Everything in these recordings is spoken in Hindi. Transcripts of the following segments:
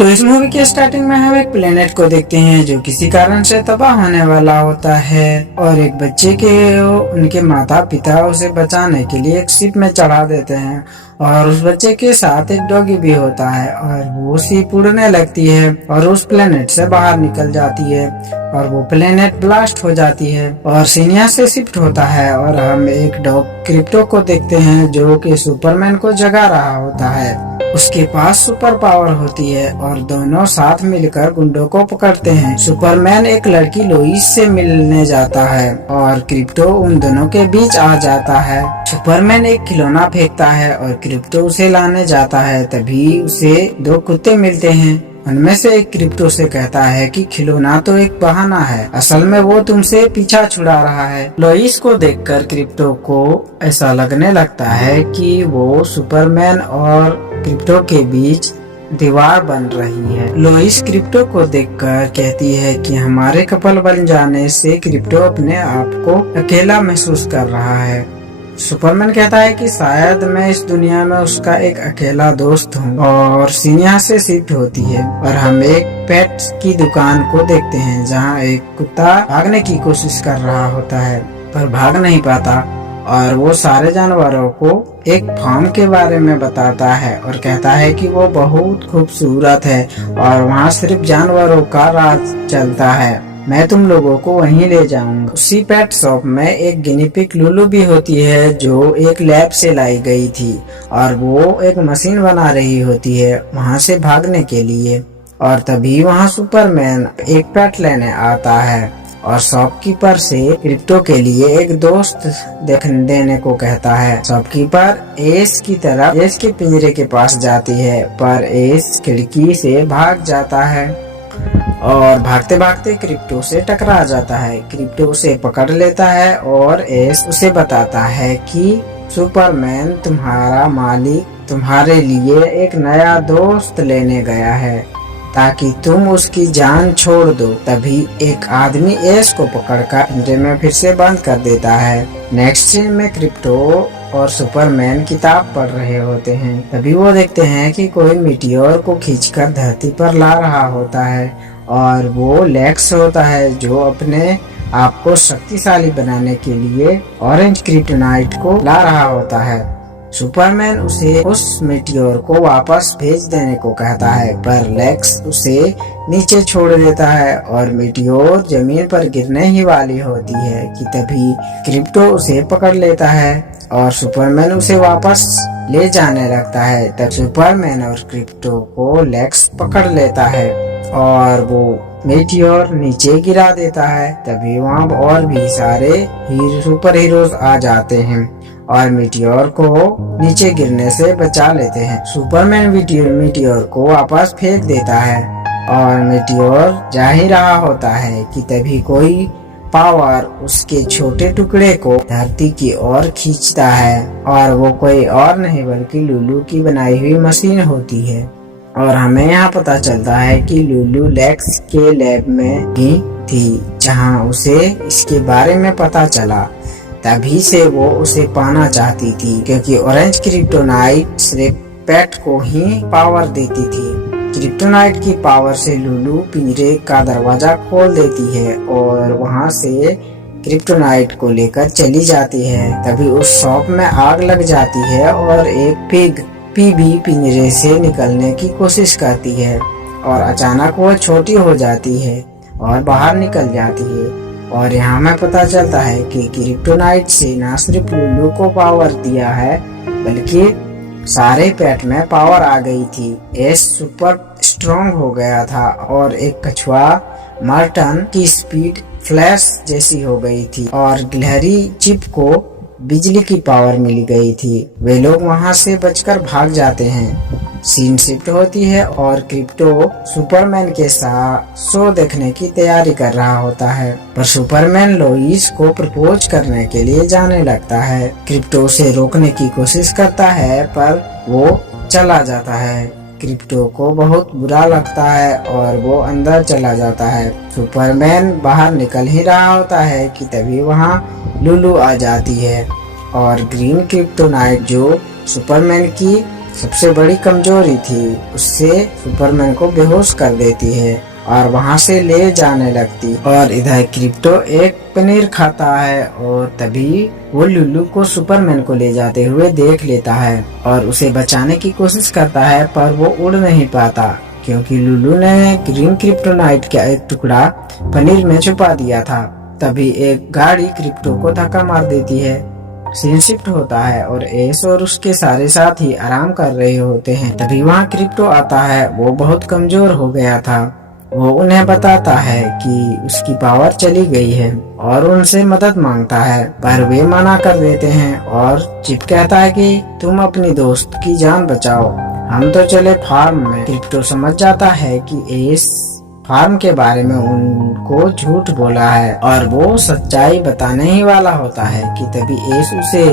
तो इस मूवी के स्टार्टिंग में हम एक प्लेनेट को देखते हैं जो किसी कारण से तबाह होने वाला होता है और एक बच्चे के उनके माता पिता उसे बचाने के लिए एक शिप में चढ़ा देते हैं और उस बच्चे के साथ एक डॉगी भी होता है और वो शिप उड़ने लगती है और उस प्लेनेट से बाहर निकल जाती है और वो प्लेनेट ब्लास्ट हो जाती है और सीनिया से शिफ्ट होता है और हम एक डॉग क्रिप्टो को देखते हैं जो कि सुपरमैन को जगा रहा होता है। उसके पास सुपर पावर होती है और दोनों साथ मिलकर गुंडों को पकड़ते हैं। सुपरमैन एक लड़की लोइस से मिलने जाता है और क्रिप्टो उन दोनों के बीच आ जाता है। सुपरमैन एक खिलौना फेंकता है और क्रिप्टो उसे लाने जाता है। तभी उसे दो कुत्ते मिलते हैं। उनमें से एक क्रिप्टो से कहता है कि खिलौना तो एक बहाना है, असल में वो तुमसे पीछा छुड़ा रहा है। लोइस को देखकर क्रिप्टो को ऐसा लगने लगता है कि वो सुपरमैन और क्रिप्टो के बीच दीवार बन रही है। लोइस क्रिप्टो को देखकर कहती है कि हमारे कपल बन जाने से क्रिप्टो अपने आप को अकेला महसूस कर रहा है। सुपरमैन कहता है कि शायद मैं इस दुनिया में उसका एक अकेला दोस्त हूँ और सीनिया से शिफ्ट होती है और हम एक पेट की दुकान को देखते हैं जहाँ एक कुत्ता भागने की कोशिश कर रहा होता है पर भाग नहीं पाता और वो सारे जानवरों को एक फार्म के बारे में बताता है और कहता है कि वो बहुत खूबसूरत है और वहाँ सिर्फ जानवरों का राज चलता है। मैं तुम लोगों को वहीं ले जाऊंगा। उसी पेट शॉप में एक गिनी पिग लुलू भी होती है जो एक लैब से लाई गई थी और वो एक मशीन बना रही होती है वहाँ से भागने के लिए। और तभी वहाँ सुपरमैन एक पेट लेने आता है और शॉपकीपर से क्रिप्टो के लिए एक दोस्त देने को कहता है। शॉपकीपर एस की तरफ एस के पिंजरे के पास जाती है पर एस खिड़की से भाग जाता है और भागते भागते क्रिप्टो से टकरा जाता है। क्रिप्टो उसे पकड़ लेता है और एस उसे बताता है कि सुपरमैन तुम्हारा मालिक तुम्हारे लिए एक नया दोस्त लेने गया है ताकि तुम उसकी जान छोड़ दो। तभी एक आदमी एस को पकड़कर पिंजरे में फिर से बंद कर देता है। नेक्स्ट सीन में क्रिप्टो और सुपरमैन किताब पढ़ रहे होते हैं। तभी वो देखते हैं कि कोई मीटियोर को खींचकर धरती पर ला रहा होता है और वो लेक्स होता है जो अपने आप को शक्तिशाली बनाने के लिए ऑरेंज क्रिप्टोनाइट को ला रहा होता है। सुपरमैन उसे उस मीटियोर को वापस भेज देने को कहता है पर लेक्स उसे नीचे छोड़ देता है और मीटियोर जमीन पर गिरने ही वाली होती है कि तभी क्रिप्टो उसे पकड़ लेता है और सुपरमैन उसे वापस ले जाने लगता है। तब सुपरमैन और क्रिप्टो को लेक्स पकड़ लेता है और वो मीटियोर नीचे गिरा देता है। तभी वहाँ और भी सारे सुपर हीरोज आ जाते हैं और मीटियोर को नीचे गिरने से बचा लेते हैं। सुपरमैन मीटियोर को वापस फेंक देता है और मीटियोर जा ही रहा होता है कि तभी कोई पावर उसके छोटे टुकड़े को धरती की ओर खींचता है और वो कोई और नहीं बल्कि लुलू की बनाई हुई मशीन होती है। और हमें यहाँ पता चलता है कि लुलू लेक्स के लैब में ही थी जहाँ उसे इसके बारे में पता चला। तभी से वो उसे पाना चाहती थी क्योंकि ऑरेंज क्रिप्टोनाइट सिर्फ पेट को ही पावर देती थी। क्रिप्टोनाइट की पावर से लुलू पिंजरे का दरवाजा खोल देती है और वहाँ से क्रिप्टोनाइट को लेकर चली जाती है। तभी उस शॉप में आग लग जाती है और एक पिग भी पिंजरे से निकलने की कोशिश करती है और अचानक वो छोटी हो जाती है और बाहर निकल जाती है। और यहाँ में पता चलता है कि क्रिप्टोनाइट से न सिर्फ लुलू को पावर दिया है बल्कि सारे पेट में पावर आ गई थी। एस सुपर स्ट्रॉन्ग हो गया था और एक कछुआ मर्टन की स्पीड फ्लैश जैसी हो गई थी और गिलहरी चिप को बिजली की पावर मिल गई थी। वे लोग वहां से बचकर भाग जाते हैं। सीन शिफ्ट होती है और क्रिप्टो सुपरमैन के साथ शो देखने की तैयारी कर रहा होता है पर सुपरमैन लोइस को प्रपोज करने के लिए जाने लगता है। क्रिप्टो उसे रोकने की कोशिश करता है पर वो चला जाता है। क्रिप्टो को बहुत बुरा लगता है और वो अंदर चला जाता है। सुपरमैन बाहर निकल ही रहा होता है कि तभी वहाँ लुलू आ जाती है और ग्रीन क्रिप्टोनाइट जो सुपरमैन की सबसे बड़ी कमजोरी थी, उससे सुपरमैन को बेहोश कर देती है और वहां से ले जाने लगती। और इधर क्रिप्टो एक पनीर खाता है और तभी वो लुल्लू को सुपरमैन को ले जाते हुए देख लेता है और उसे बचाने की कोशिश करता है, पर वो उड़ नहीं पाता क्योंकि लुल्लू ने ग्रीन क्रिप्टोनाइट का एक टुकड़ा पनीर में छुपा दिया था। तभी एक गाड़ी क्रिप्टो को धक्का मार देती है। सीन शिफ्ट होता है और एस और उसके सारे साथी आराम कर रहे होते हैं। तभी वहाँ क्रिप्टो आता है। वो बहुत कमजोर हो गया था। वो उन्हें बताता है कि उसकी पावर चली गई है और उनसे मदद मांगता है, पर वे मना कर देते हैं और चिप कहता है कि तुम अपनी दोस्त की जान बचाओ, हम तो चले फार्म में। क्रिप्टो समझ जाता है कि एस फार्म के बारे में उनको झूठ बोला है और वो सच्चाई बताने ही वाला होता है कि तभी एस उसे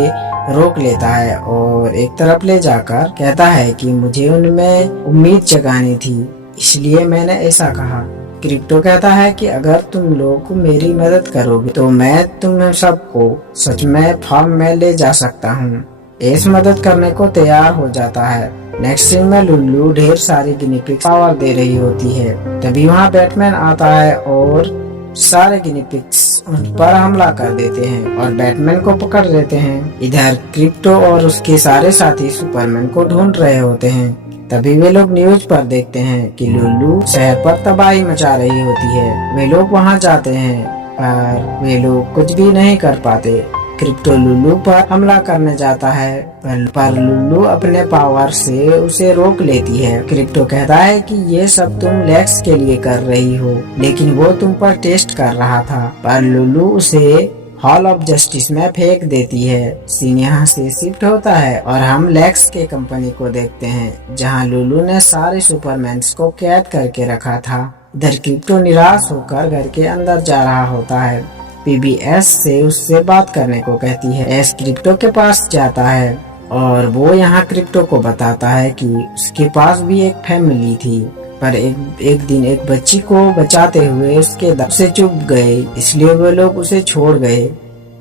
रोक लेता है और एक तरफ ले जाकर कहता है कि मुझे उनमें उम्मीद जगानी थी, इसलिए मैंने ऐसा कहा। क्रिप्टो कहता है कि अगर तुम लोग मेरी मदद करोगे तो मैं तुम सबको सच में फार्म में ले जा सकता हूँ। एस मदद करने को तैयार हो जाता है। नेक्स्ट सीन में लुल्लू ढेर सारी गिनी पिग्स पावर दे रही होती है। तभी वहाँ बैटमैन आता है और सारे गिनी पिग्स उन पर हमला कर देते हैं और बैटमैन को पकड़ लेते हैं। इधर क्रिप्टो और उसके सारे साथी सुपरमैन को ढूंढ रहे होते हैं। तभी वे लोग न्यूज पर देखते हैं कि लुल्लू शहर पर तबाही मचा रही होती है। वे लोग वहां जाते हैं पर वे लोग कुछ भी नहीं कर पाते। क्रिप्टो लुल्लू पर हमला करने जाता है पर लुल्लू अपने पावर से उसे रोक लेती है। क्रिप्टो कहता है कि ये सब तुम लेक्स के लिए कर रही हो, लेकिन वो तुम पर टेस्ट कर रहा था। पर लुल्लू उसे हॉल ऑफ जस्टिस में फेंक देती है। सीन यहाँ से शिफ्ट होता है और हम लेक्स के कंपनी को देखते हैं जहाँ लुल्लू ने सारे सुपरमैन्स को कैद करके रखा था। इधर क्रिप्टो निराश होकर घर के अंदर जा रहा होता है। पीबीएस से उससे बात करने को कहती है। एस क्रिप्टो के पास जाता है और वो यहाँ क्रिप्टो को बताता है कि उसके पास भी एक फैमिली थी, पर एक दिन एक बच्ची को बचाते हुए उसके दम से चुप गए, इसलिए वो लोग उसे छोड़ गए,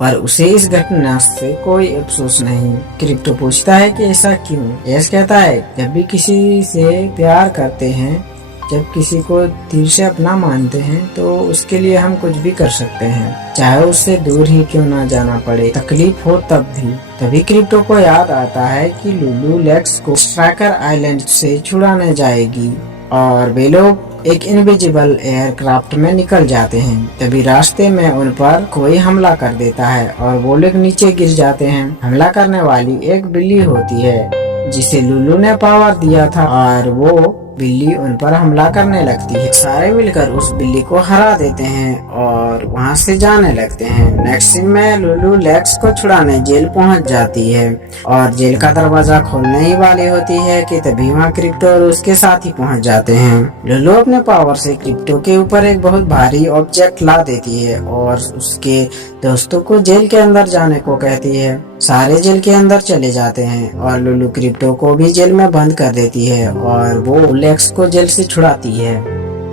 पर उसे इस घटना से कोई अफसोस नहीं। क्रिप्टो पूछता है कि ऐसा क्यों। एस कहता है जब भी किसी से प्यार करते हैं, जब किसी को दिल से अपना मानते हैं तो उसके लिए हम कुछ भी कर सकते हैं, चाहे उससे दूर ही क्यों ना जाना पड़े, तकलीफ हो तब भी। तभी क्रिप्टो को याद आता है कि लुल्लू लेक्स को स्ट्राइकर आइलैंड से छुड़ाने जाएगी और वे लोग एक इनविजिबल एयरक्राफ्ट में निकल जाते हैं। तभी रास्ते में उन पर कोई हमला कर देता है और वो लोग नीचे गिर जाते हैं। हमला करने वाली एक बिल्ली होती है जिसे लुल्लू ने पावर दिया था और वो बिल्ली उन पर हमला करने लगती है। सारे मिलकर उस बिल्ली को हरा देते हैं और वहां से जाने लगते हैं। नेक्स्ट सीन में लुल्लू लेक्स को छुड़ाने जेल पहुंच जाती है और जेल का दरवाजा खोलने ही वाली होती है कि तभी वहां क्रिप्टो और उसके साथी पहुंच जाते हैं। लुल्लू अपने पावर से क्रिप्टो के ऊपर एक बहुत भारी ऑब्जेक्ट ला देती है और उसके दोस्तों को जेल के अंदर जाने को कहती है। सारे जेल के अंदर चले जाते हैं और लुल्लू क्रिप्टो को भी जेल में बंद कर देती है और वो लेक्स को जेल से छुड़ाती है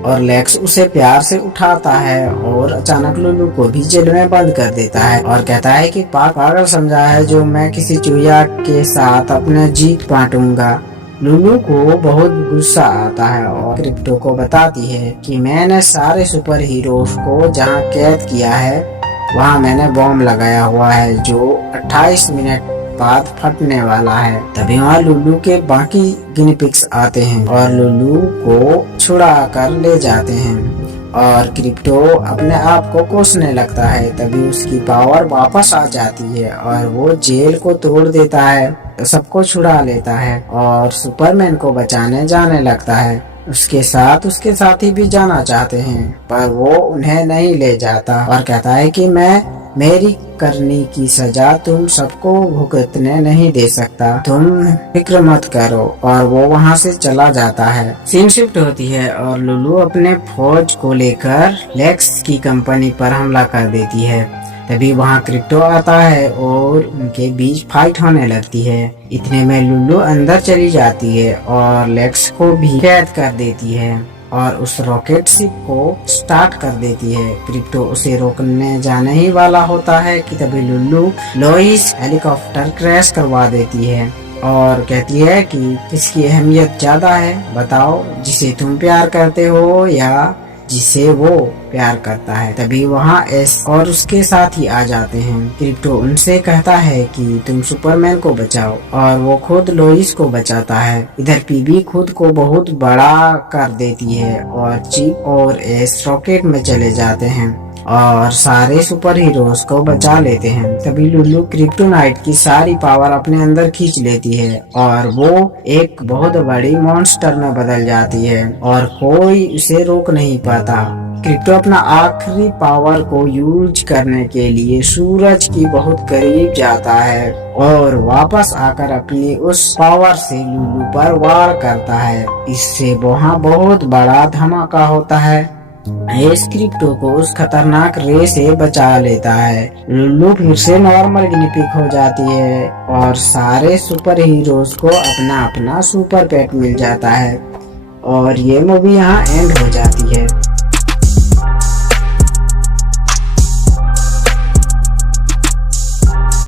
और लेक्स उसे प्यार से उठाता है और अचानक लुल्लू को भी जेल में बंद कर देता है और कहता है कि पागल समझा है जो मैं किसी चूहिया के साथ अपना जीत बांटूंगा। लुल्लू को बहुत गुस्सा आता है और क्रिप्टो को बताती है कि मैंने सारे सुपर हीरोज को जहाँ कैद किया है वहाँ मैंने बॉम्ब लगाया हुआ है जो 28 मिनट बाद फटने वाला है। तभी वहाँ लुल्लू के बाकी गिनी पिग्स आते हैं और लुल्लू को छुड़ा कर ले जाते हैं और क्रिप्टो अपने आप को कोसने लगता है। तभी उसकी पावर वापस आ जाती है और वो जेल को तोड़ देता है, सबको छुड़ा लेता है और सुपरमैन को बचाने जाने लगता है। उसके साथ उसके साथी भी जाना चाहते हैं पर वो उन्हें नहीं ले जाता और कहता है कि मैं मेरी करने की सजा तुम सबको भुगतने नहीं दे सकता, तुम फिक्र मत करो, और वो वहाँ से चला जाता है। सीन शिफ्ट होती है और लुल्लू अपने फौज को लेकर लेक्स की कंपनी पर हमला कर देती है। तभी वहाँ क्रिप्टो आता है और उनके बीच फाइट होने लगती है। इतने में लुल्लू अंदर चली जाती है और लेक्स को भी कैद कर देती है और उस रॉकेट शिप को स्टार्ट कर देती है। क्रिप्टो उसे रोकने जाने ही वाला होता है कि तभी लुल्लू लोइस हेलीकॉप्टर क्रैश करवा देती है और कहती है कि किसकी अहमियत ज्यादा है, बताओ, जिसे तुम प्यार करते हो या जिसे वो प्यार करता है। तभी वहाँ एस और उसके साथी आ जाते हैं। क्रिप्टो उनसे कहता है कि तुम सुपरमैन को बचाओ और वो खुद लोइस को बचाता है। इधर पीबी खुद को बहुत बड़ा कर देती है और चिप और एस रॉकेट में चले जाते हैं और सारे सुपर हीरोज को बचा लेते हैं। तभी लुल्लू क्रिप्टोनाइट की सारी पावर अपने अंदर खींच लेती है और वो एक बहुत बड़ी मॉन्स्टर में बदल जाती है और कोई उसे रोक नहीं पाता। क्रिप्टो अपना आखिरी पावर को यूज करने के लिए सूरज की बहुत करीब जाता है और वापस आकर अपनी उस पावर से लुल्लू पर वार करता है। इससे वहाँ बहुत बड़ा धमाका होता है। एस क्रिप्टो को उस खतरनाक रे से बचा लेता है। लुल्लू फिर से नॉर्मल गिनीपिग हो जाती है और सारे सुपर हीरोज को अपना अपना सुपर पेट मिल जाता है और ये मूवी यहाँ एंड हो जाती है।